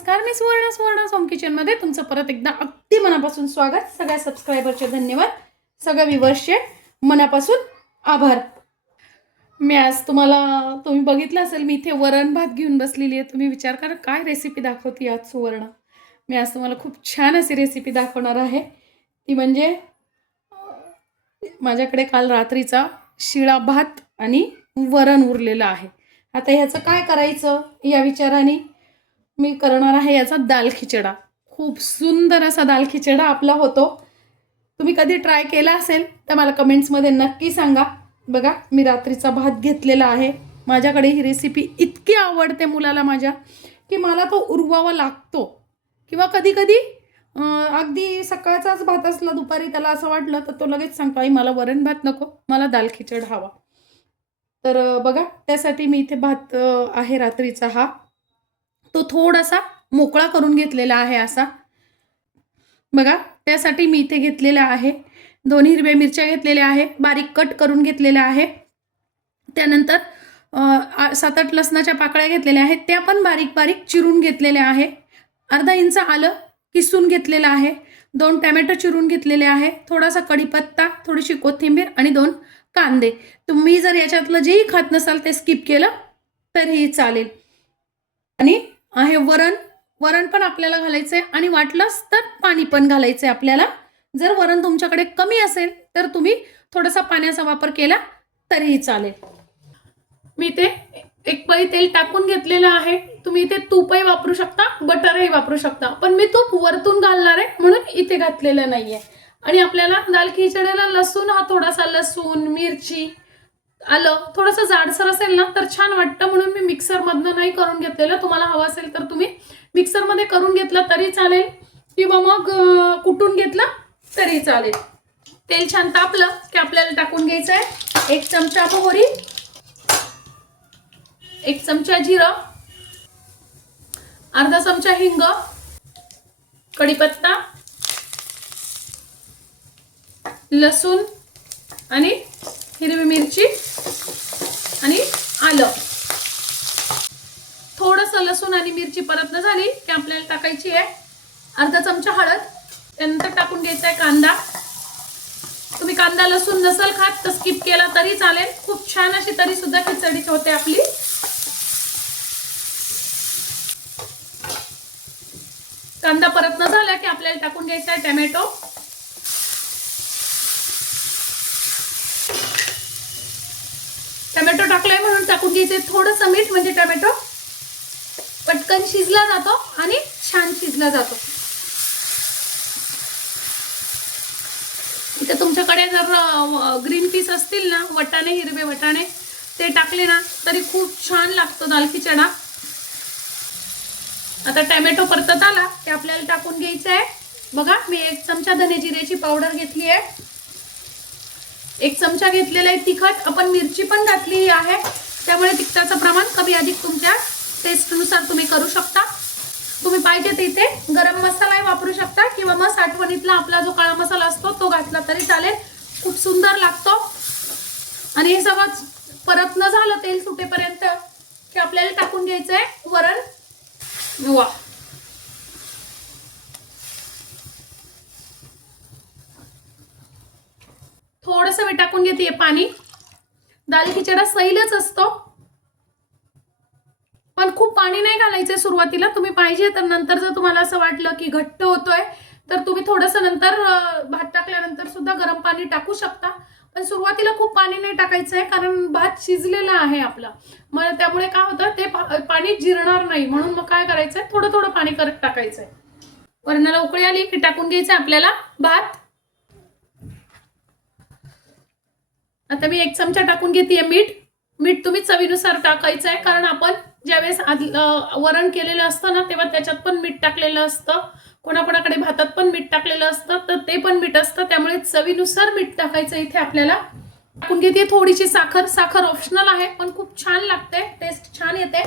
नमस्कार, मी सुवर्ण होम किचनमध्ये तुमचं परत एकदा अगदी मनापासून स्वागत. सगळ्या सबस्क्रायबरचे धन्यवाद, सगळ्या व्ह्यूअर्सचे मनापासून आभार. मी आज तुम्ही बघितलं असेल, मी इथे वरण भात घेऊन बसलेली आहे. तुम्ही विचार करा काय रेसिपी दाखवते आज सुवर्ण. मी आज तुम्हाला खूप छान अशी रेसिपी दाखवणार आहे. ती म्हणजे माझ्याकडे काल रात्रीचा शिळा भात आणि वरण उरलेलं आहे. आता ह्याचं काय करायचं या विचाराने मी करणार आहे याचा दाल खिचडा. खूप सुंदर असा दाल खिचडा आपला होतो. तुम्ही कधी ट्राय केला असेल तर मला कमेंट्समध्ये नक्की सांगा. बघा, मी रात्रीचा भात घेतलेला आहे. माझ्याकडे ही रेसिपी इतकी आवडते मुलाला माझ्या की मला तो उरवावा लागतो. किंवा कधी कधी अगदी सकाळचाच भात असला, दुपारी त्याला असं वाटलं तर तो लगेच सांगतो, आई मला वरण भात नको, मला दाल खिचड हवा. तर बघा, त्यासाठी मी इथे भात आहे रात्रीचा हा, तो थोडासा मोकळा करून घेतलेला आहे असा. बघा, त्यासाठी मी इथे घेतलेला आहे 2 हिरव्या मिरच्या घेतलेल्या आहे, बारीक कट करून घेतलेल्या आहे. त्यानंतर 7-8 लसणाच्या पाकळ्या घेतलेल्या आहेत, त्या पण बारीक बारीक चिरून घेतलेल्या आहे. अर्धा इंच आलं किसून घेतलेलं आहे. 2 टोमॅटो चिरून घेतलेले आहे. थोडासा कढीपत्ता, थोडीशी कोथिंबीर आणि 2 कांदे. तुम्ही जर याच्यातलं जेही खात नसाल ते स्किप केलं तरीही चालेल. आणि आहे वरण पण आपल्याला घालायचंय आणि वाटलंच तर पाणी पण घालायचंय आपल्याला. जर वरण तुमच्याकडे कमी असेल तर तुम्ही थोडासा पाण्याचा वापर केला तरीही चालेल. मी ते 1 पळी तेल टाकून घेतलेलं आहे. तुम्ही इथे तूपही वापरू शकता, बटरही वापरू शकता, पण मी तूप वरतून घालणार आहे म्हणून इथे घातलेलं नाहीये. आणि आपल्याला दाल खिचड्याला लसूण, हा थोडासा लसूण, मिरची, आलं थोडंसं जाडसर असेल ना तर छान वाटतं, म्हणून मी मिक्सरमधनं नाही करून घेतलेलं. तुम्हाला हवं असेल तर तुम्ही मिक्सरमध्ये करून घेतलं तरी चालेल किंवा मग कुटून घेतलं तरी चालेल. तेल छान तापलं की आपल्याला टाकून घ्यायचं आहे 1 चमचा मोहरी, 1 चमचा जिरं, अर्धा चमचा हिंग, कढीपत्ता, लसूण आणि हिरवी मिरची आणि आलं. थोडंसं लसूण आणि मिरची परतन झाली की आपल्याला टाकायची आहे अर्धा चमचा हळद. त्यानंतर टाकून घ्यायचा आहे कांदा. तुम्ही कांदा लसूण नसल खात तर स्किप केला तरी चालेल. खूप छान अशी तरी सुद्धा खिचडी होते आपली. कांदा परतन झाला की आपल्याला टाकून घ्यायचा आहे टोमॅटो. टोमॅटो टाकलाय म्हणून टाकून घ्यायचे थोडंसं मीठ, म्हणजे टोमॅटो पटकन शिजला जातो आणि छान शिजला जातो. इथे तुमच्याकडे जर ग्रीन पीस असतील ना, वटाणे, हिरवे वटाणे, ते टाकले ना तरी खूप छान लागतो दाल खिचडा. आता टोमॅटो परतत आला की आपल्याला टाकून घ्यायचं आहे. बघा, मी 1 चमचा धने जिऱ्याची पावडर घेतली आहे, 1 चमचा घेतलेला आहे तिखट. आपण मिरची पण घातली आहे त्यामुळे तिखटाचं प्रमाण कमी अधिक तुमच्या टेस्टनुसार तुम्ही करू शकता. तुम्ही पाहिजे तर इथे गरम मसालाही वापरू शकता किंवा मग साठवणीतला आपला जो काळा मसाला असतो तो घातला तरी चालेल. खूप सुंदर लागतो. आणि हे सगळं परतन झालं तेल सुटेपर्यंत की आपल्याला टाकून घ्यायचं आहे वरण. वा, थोडंसं मी टाकून घेते पाणी. दाल खिचडा सैलच असतो पण खूप पाणी नाही घालायचंय सुरुवातीला. तुम्ही पाहिजे तर नंतर जर तुम्हाला असं वाटलं की घट्ट होतोय तर तुम्ही थोडंसं नंतर भात टाकल्यानंतर सुद्धा गरम पाणी टाकू शकता. पण सुरुवातीला खूप पाणी नाही टाकायचंय कारण भात शिजलेला आहे आपला. मग त्यामुळे काय होतं, ते पाणी जिरणार नाही, म्हणून मग काय करायचंय, थोडं थोडं पाणी करत टाकायचंय. वरणाला उकळी आली की टाकून घ्यायचं आपल्याला भात. आता मी 1 चमचा टाकून घेते मीठ. मीठ तुम्ही चवीनुसार टाकायचं आहे कारण आपण ज्यावेळेस वरण केलेलं असतं ना तेव्हा त्याच्यात पण मीठ टाकलेलं असतं. कोणाकोणाकडे भातात पण मीठ टाकलेलं असतं तर ते पण मीठ असतं, त्यामुळे चवीनुसार मीठ टाकायचं इथे आपल्याला. टाकून घेते थोडीशी साखर. साखर ऑप्शनल आहे पण खूप छान लागते, टेस्ट छान येते.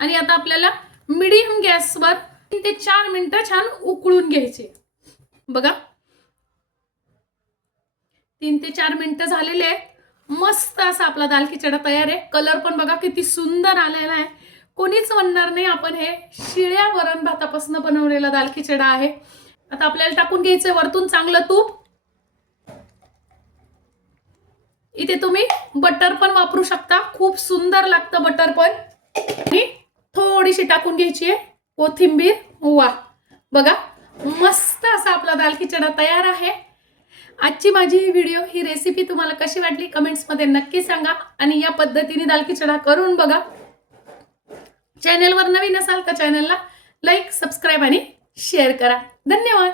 आणि आता आपल्याला मीडियम गॅसवर 3 ते 4 मिनिटं छान उकळून घ्यायचे. बघा, 3 ते 4 मिनिटं झालेले आहेत. मस्त असा आपला दाल खिचडा तयार आहे. कलर पण बघा किती सुंदर आलेला आहे. कोणीच म्हणणार नाही आपण हे शिळ्या वरण भातापासून बनवलेला दाल खिचडा आहे. आता आपल्याला टाकून घ्यायचं वरतून चांगलं तूप. इथे तुम्ही बटर पण वापरू शकता, खूप सुंदर लागतं बटर पण. आणि थोडीशी टाकून घ्यायची आहे कोथिंबीर. वा बघा, मस्त असा आपला दाल खिचडा तयार आहे. आजची माझी ही व्हिडिओ, ही रेसिपी तुम्हाला कशी वाटली कमेंट्समध्ये नक्की सांगा आणि या पद्धतीने दाल खिचडा करून बघा. चॅनलवर नवीन असाल तर चॅनलला लाईक, सबस्क्राईब आणि शेअर करा. धन्यवाद.